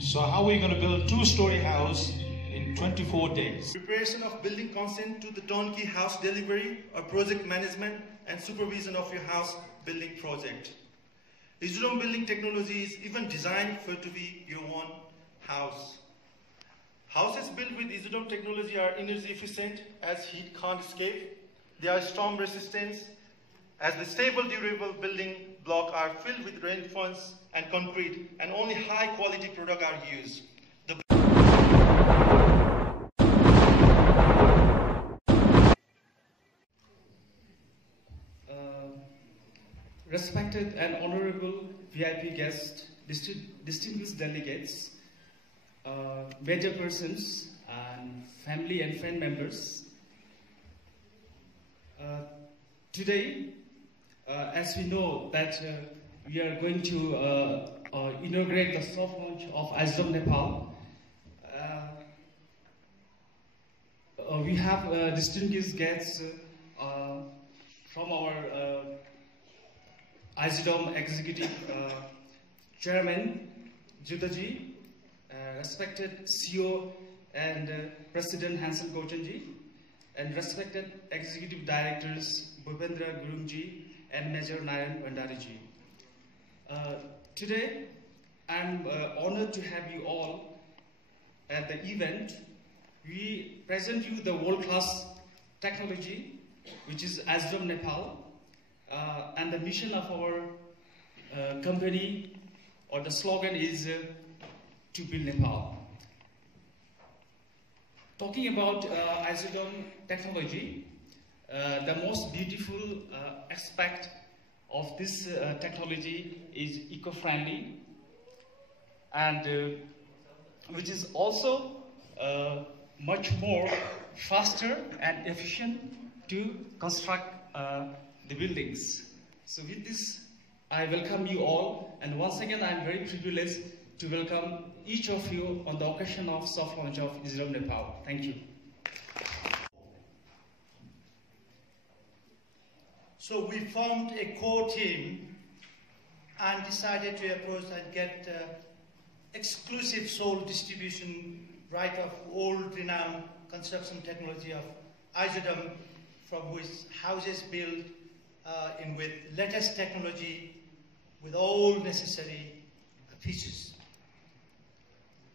So how are we going to build a two-story house in 24 days? Preparation of building consent to the turnkey house delivery or project management and supervision of your house building project. Izodom building technology is even designed for it to be your own house. Houses built with Izodom technology are energy efficient as heat can't escape. They are storm resistant as the stable durable building blocks are filled with reinforcements and concrete, and only high quality products are used. Respected and honorable VIP guests, distinguished delegates, major persons, and family and friend members. Today, as we know that we are going to inaugurate the soft launch of Izodom Nepal, we have distinguished guests from our Izodom Executive Chairman, Judaji, respected CEO and President Hansel Gautamji, and respected Executive Directors Bhupendra Gurungji and Major Narayan Bhandariji. Today, I'm honored to have you all at the event. We present you the world-class technology, which is Izodom Nepal, and the mission of our company, or the slogan is to build Nepal. Talking about Izodom technology, the most beautiful aspect of this technology is eco-friendly, and which is also much more faster and efficient to construct the buildings. So with this, I welcome you all, and once again I'm very privileged to welcome each of you on the occasion of soft launch of Izodom Nepal. Thank you. So we formed a core team and decided to approach and get exclusive sole distribution right of old renowned construction technology of Izodom, from which houses built in with latest technology with all necessary features.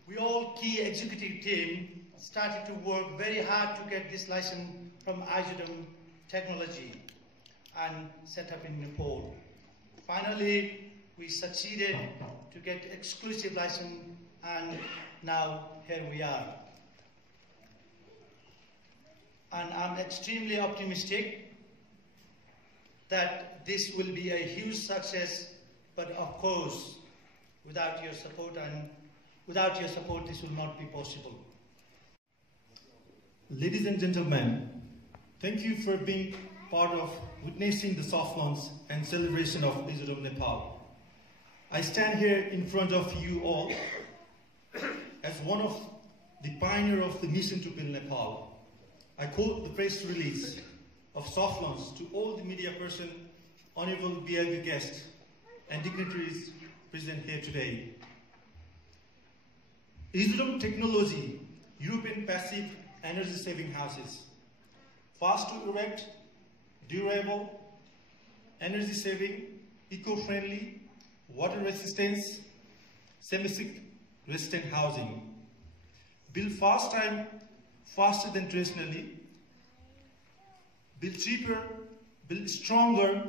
We all key executive team started to work very hard to get this license from Izodom technology and set up in Nepal. Finally, we succeeded to get exclusive license, and now here we are. And I'm extremely optimistic that this will be a huge success, but of course, without your support this will not be possible. Ladies and gentlemen, thank you for being part of witnessing the soft launch and celebration of Izodom Nepal. I stand here in front of you all as one of the pioneer of the mission to build Nepal. I quote the press release of soft launch to all the media person, honorable VIP guests, and dignitaries present here today. Izodom technology, European passive energy saving houses. Fast to erect, durable, energy saving, eco-friendly, water resistance, semi-stick resistant housing. Build fast time, faster than traditionally. Build cheaper, build stronger,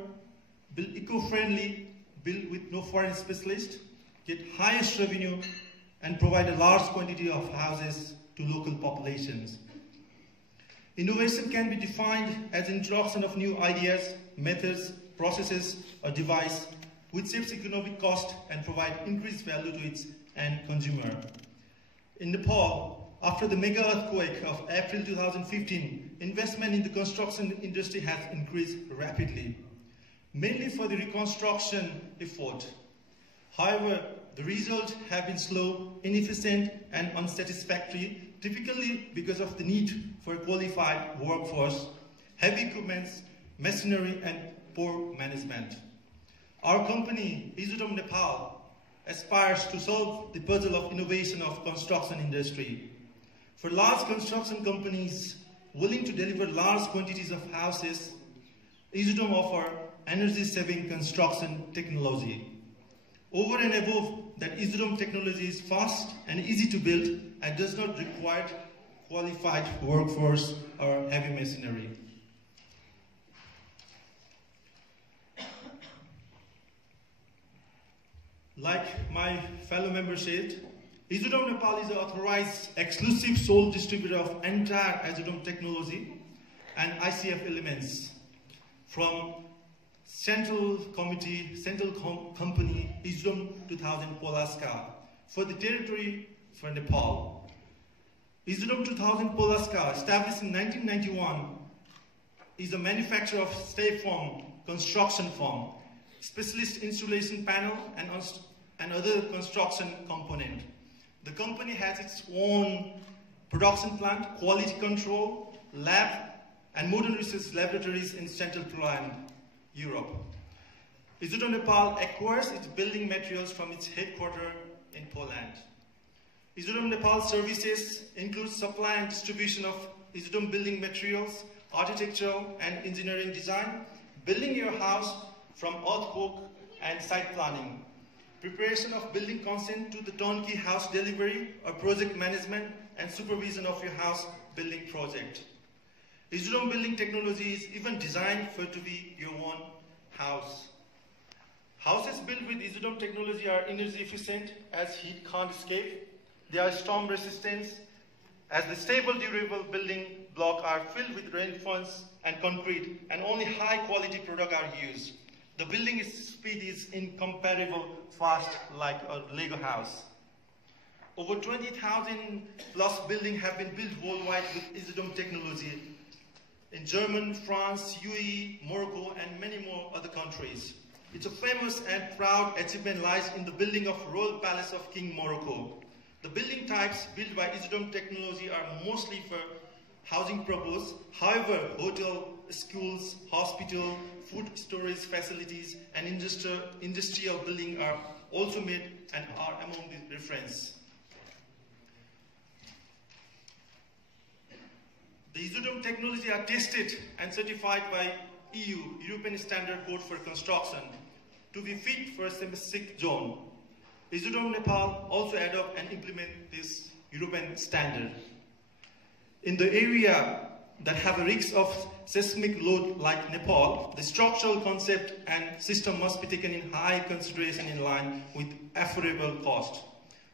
build eco-friendly, build with no foreign specialist, get highest revenue, and provide a large quantity of houses to local populations. Innovation can be defined as introduction of new ideas, methods, processes, or device which saves economic cost and provide increased value to its end consumer. In Nepal, after the mega earthquake of April 2015, investment in the construction industry has increased rapidly, mainly for the reconstruction effort. However, the results have been slow, inefficient, and unsatisfactory, typically because of the need for a qualified workforce, heavy equipment, machinery, and poor management. Our company, Izodom Nepal, aspires to solve the puzzle of innovation of construction industry. For large construction companies willing to deliver large quantities of houses, Izodom offers energy-saving construction technology. Over and above that, Izodom technology is fast and easy to build and does not require qualified workforce or heavy machinery. Like my fellow member said, Izodom Nepal is an authorized exclusive sole distributor of entire Izodom technology and ICF elements from Central Company Izodom 2000 Polaska for the territory for Nepal. Izodom 2000 Polaska, established in 1991, is a manufacturer of stay foam, construction foam, specialist installation panel, and other construction component. The company has its own production plant, quality control, lab, and modern research laboratories in Central Poland, Europe. Izodom Nepal acquires its building materials from its headquarters in Poland. Izodom Nepal services include supply and distribution of Izodom building materials, architectural and engineering design, building your house from earthwork and site planning, preparation of building consent to the turnkey house delivery or project management and supervision of your house building project. Izodom building technology is even designed for it to be your own house. Houses built with Izodom technology are energy efficient as heat can't escape. They are storm resistant as the stable durable building blocks are filled with reinforcements and concrete, and only high quality products are used. The building speed is incomparable fast like a Lego house. Over 20,000 plus buildings have been built worldwide with Izodom technology in Germany, France, UAE, Morocco, and many more other countries. It's a famous and proud achievement lies in the building of Royal Palace of King Morocco. The building types built by Izodom technology are mostly for housing purpose. However, hotel, schools, hospital, food storage facilities, and industrial buildings are also made and are among the reference. The Izodom technology are tested and certified by EU, European Standard Code for Construction, to be fit for a specific zone. Izodom Nepal also adopt and implement this European standard. In the area that have a risk of seismic load like Nepal, the structural concept and system must be taken in high consideration in line with affordable cost.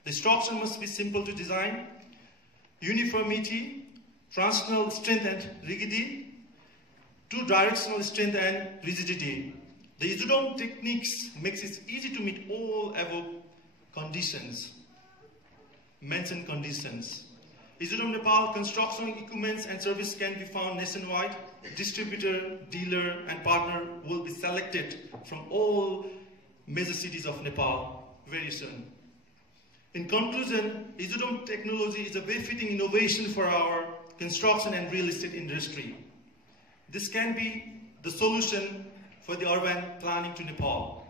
The structure must be simple to design, uniformity, transitional strength and rigidity, two-directional strength and rigidity. The Izodom techniques makes it easy to meet all above mentioned conditions. Izodom Nepal construction equipment and service can be found nationwide. Distributor, dealer, and partner will be selected from all major cities of Nepal very soon. In conclusion, Izodom technology is a befitting innovation for our construction and real estate industry. This can be the solution for the urban planning to Nepal,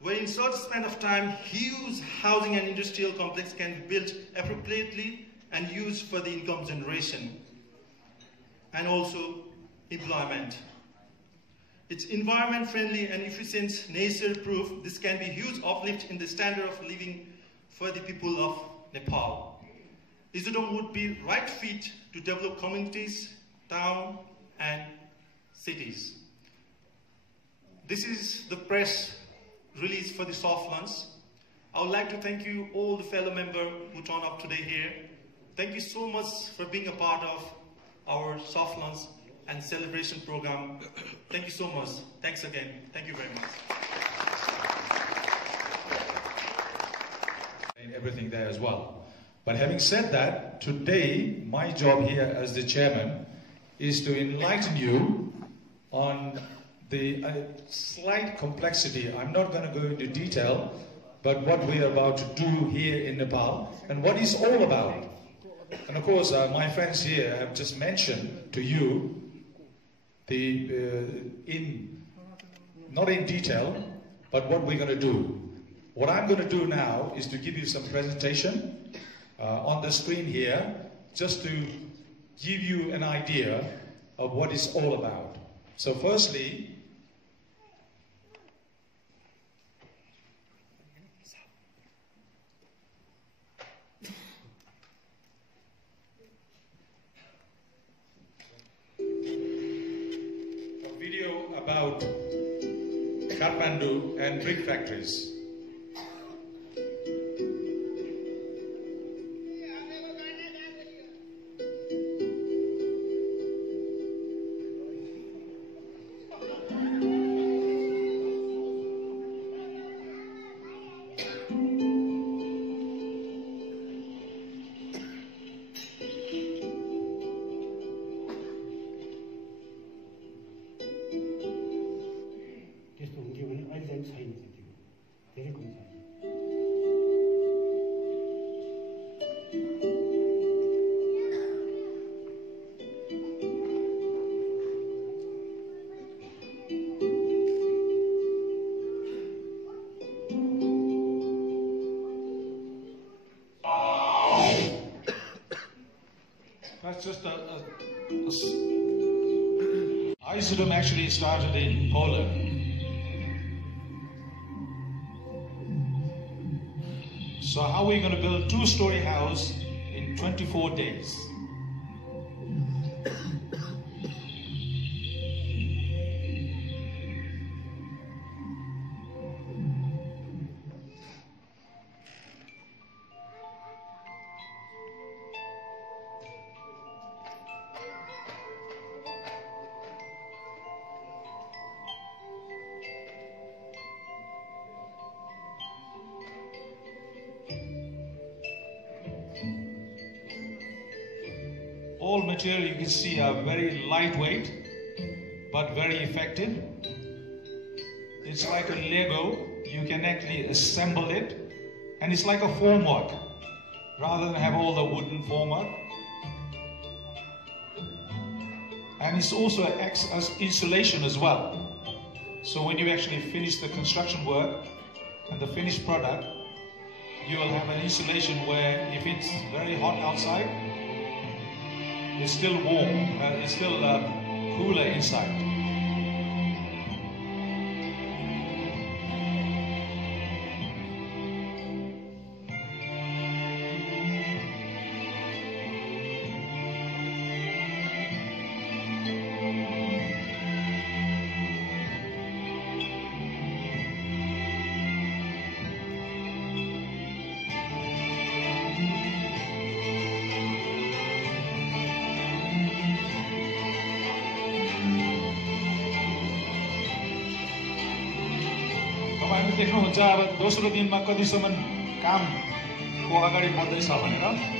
where in short span of time, huge housing and industrial complex can be built appropriately and used for the income generation and also employment. It's environment friendly and efficient, nature proof. This can be a huge uplift in the standard of living for the people of Nepal. Izodom would be right fit to develop communities, towns, and cities. This is the press release for the soft launch. I would like to thank you all the fellow members who turned up today here. Thank you so much for being a part of our soft launch and celebration program. Thank you so much. Thanks again. Thank you very much. Everything there as well. But having said that, today my job here as the chairman is to enlighten you on the slight complexity. I'm not going to go into detail, but what we are about to do here in Nepal and what it's all about. And of course, my friends here have just mentioned to you not in detail, but what we're going to do. What I'm going to do now is to give you some presentation on the screen here, just to give you an idea of what it's all about. So firstly, a video about Kathmandu and brick factories. That's just Izodom actually started in Poland. So how are we going to build a two-story house in 24 days? All material you can see are very lightweight, but very effective. It's like a Lego. You can actually assemble it, and it's like a formwork, rather than have all the wooden formwork. And it's also acts as insulation as well. So when you actually finish the construction work and the finished product, you will have an insulation where if it's very hot outside, it's still warm, it's still cooler inside. तपाईहरुले देख्नुहुन्छ अब दोस्रो दिनमा कतिसम्म कामको अगाडि बढ्दैछ भनेर।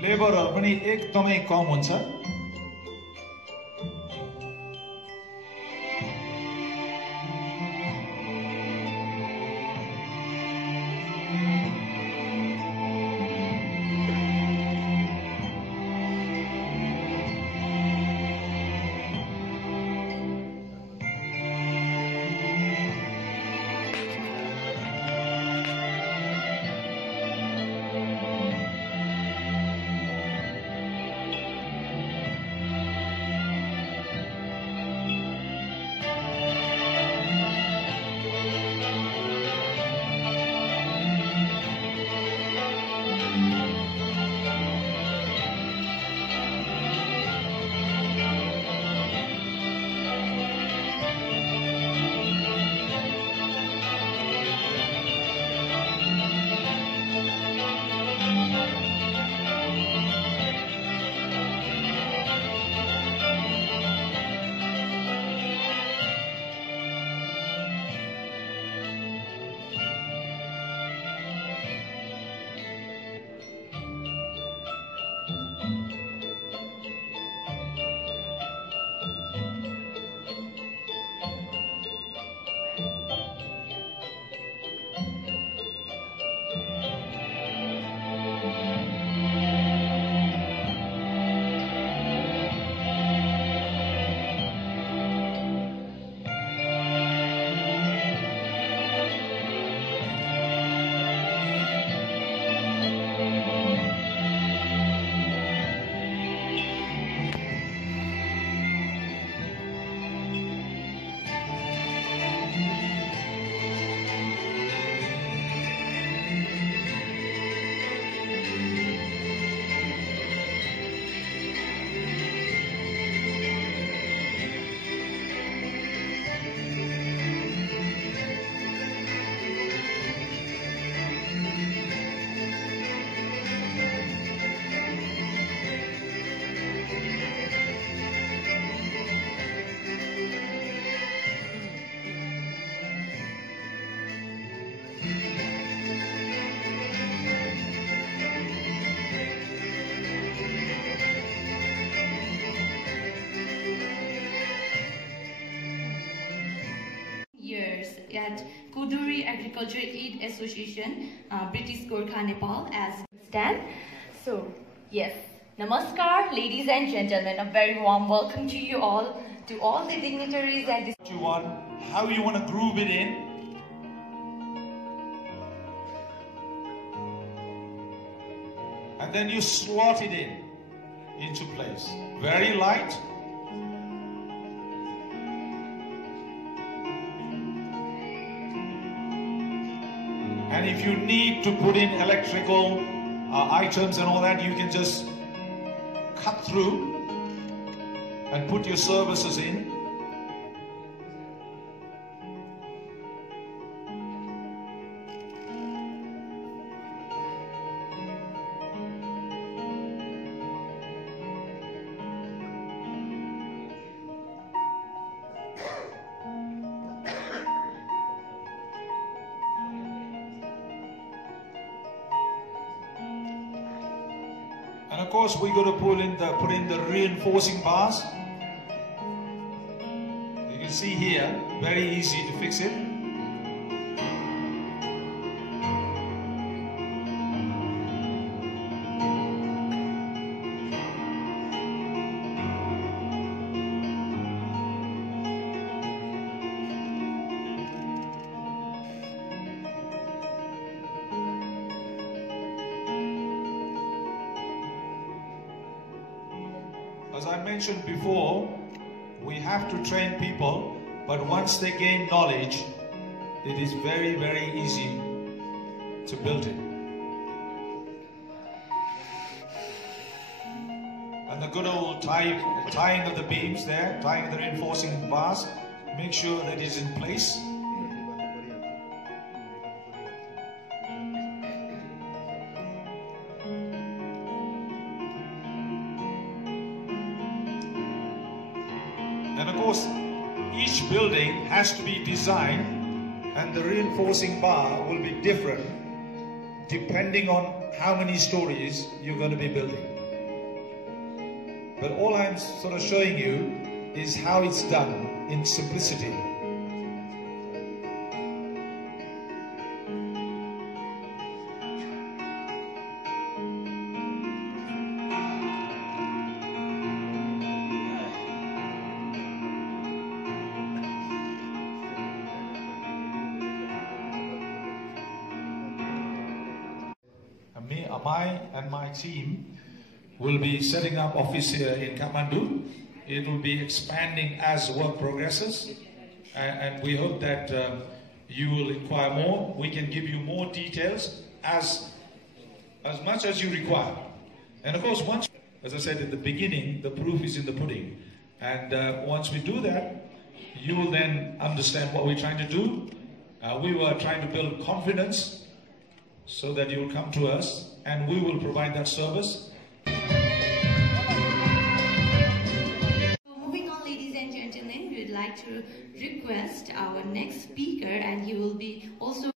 लेबरहरु पनि एकदमै कम हुन्छ। Cultural Aid Association, British Gorkha, Nepal as stand. So, yes, Namaskar, ladies and gentlemen, a very warm welcome to you all, to all the dignitaries and What you want, how you want to groove it in. And then you slot it into place. Very light. And if you need to put in electrical items and all that, you can just cut through and put your services in. And of course, we're going to put in the reinforcing bars. You can see here, very easy to fix it. As I mentioned before, we have to train people, but once they gain knowledge, it is very, very easy to build it. And the good old tying of the beams there, tying the reinforcing bars, make sure that it's in place. And of course, each building has to be designed, and the reinforcing bar will be different depending on how many stories you're going to be building. But all I'm sort of showing you is how it's done in simplicity. I and my team will be setting up office here in Kathmandu. It will be expanding as work progresses, and we hope that you will inquire more. We can give you more details as much as you require. And of course, once, as I said in the beginning, the proof is in the pudding. And once we do that, you will then understand what we're trying to do. We were trying to build confidence so that you will come to us and we will provide that service. So moving on, ladies and gentlemen, we would like to request our next speaker, and he will be also